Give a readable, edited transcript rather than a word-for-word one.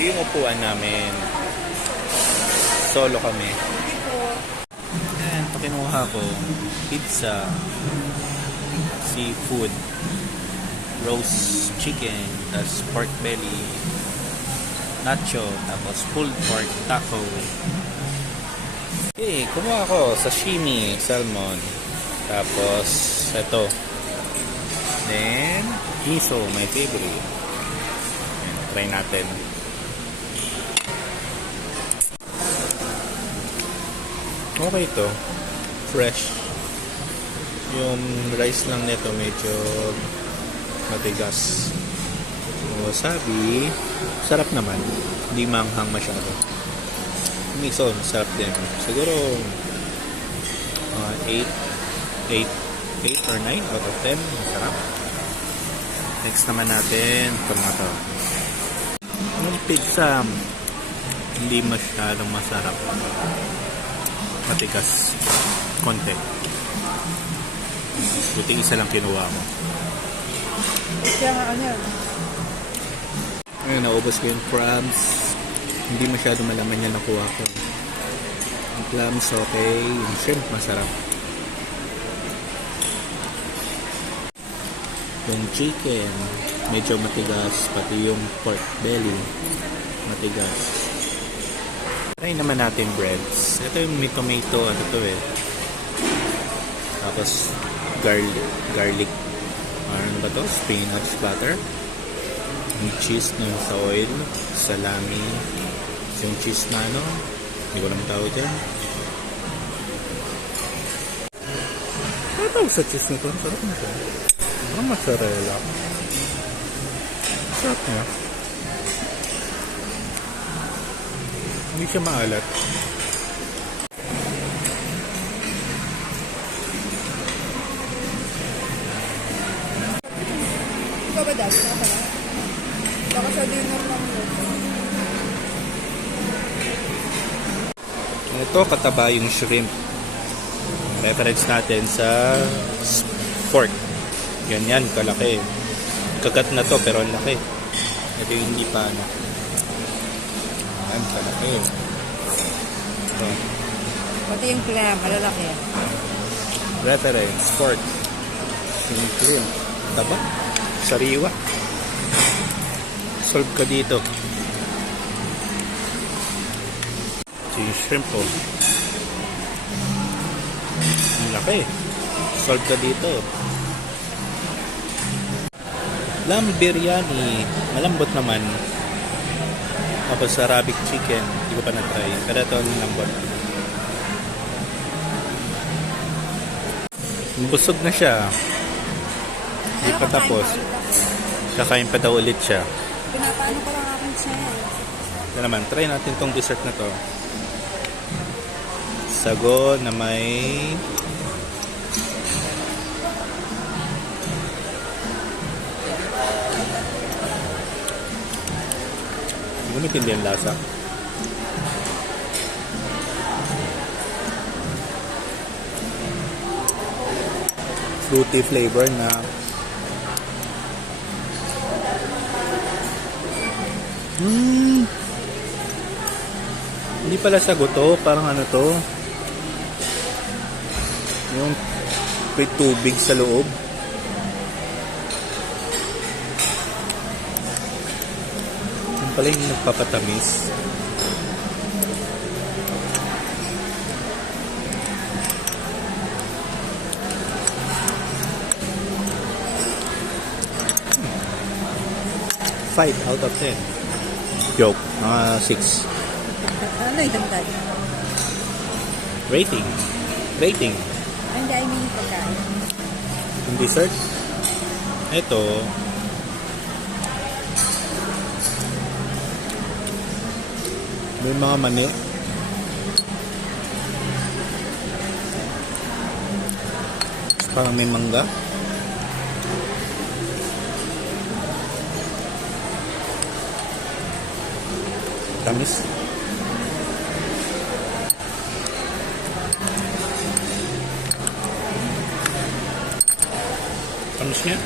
Ito yung upuan namin. Solo kami. Ayan, ito kinuha ko. Pizza. Seafood. Roast chicken. Tapos pork belly. Nacho. Tapos pulled pork taco. Okay, kumuha ko. Sashimi. Salmon. Tapos, ito. Then, miso. My favorite. Ayan, try natin. Okay to. Fresh. Yung rice lang nito medyo matigas. Wasabi. Sarap naman. Hindi manghang masyado. Miso, sarap din. Siguro 8 or 9 out of 10. Masarap. Next naman natin tomato. Yung pizza hindi masyadong masarap. Matigas konti. Buti isa lang kinuha mo. Kaya nga ano yan? Ngayon, naubos ko yung crabs. Hindi masyado malaman yan nakuha ko. Yung clams okay. Yung shrimp masarap. Yung chicken medyo matigas. Pati yung pork belly matigas. Try naman natin breads. Ito yung may tomato. Ano to eh. Tapos garlic. Ano ba to? Spinach butter. Yung cheese na sa oil. Salami. Yung cheese na ano. Hindi ko naman tawag dyan. Ano tawag sa cheese nito? Sarap na siya. Ang mozzarella. Sarap niya. Hindi siya maalat. Ikaw ba dahil? Ito na? Baka sa dinner lang yun. Ito kataba yung shrimp. Reference natin sa pork. Ganyan, kalaki. Kagat na to pero ang laki. Ito yung hindi pa ano. Ayan, kalaki. Ito. Pati yung clam, malalaki. Reference, pork. Yung shrimp. Taba. Sariwa. Solve ka dito. Ito yung shrimp po. Ang laki. Solve ka dito. Lamb biryani. Malambot naman. Tapos Arabic chicken. Hindi ko pa na-try. Pero ito ang lambot. Busog na siya. Hindi pa tapos. Kakain pa daw ulit siya. Pinapaano ko lang aking siya. Ito naman. Try natin tong dessert na to. Sago na may hindi ko matindi ang lasa. Fruity flavor na hindi pala sago to. Parang ano to, yung may tubig sa loob. Yung pala yung nagpapatamis. Five out of 10. Joke. 6. Ano yung dagdag? Rating. Rating. Hindi, I mean pagkain. Yung dessert. Ito. May mga mani. Parang may mangga. Tamis. Tamis niya.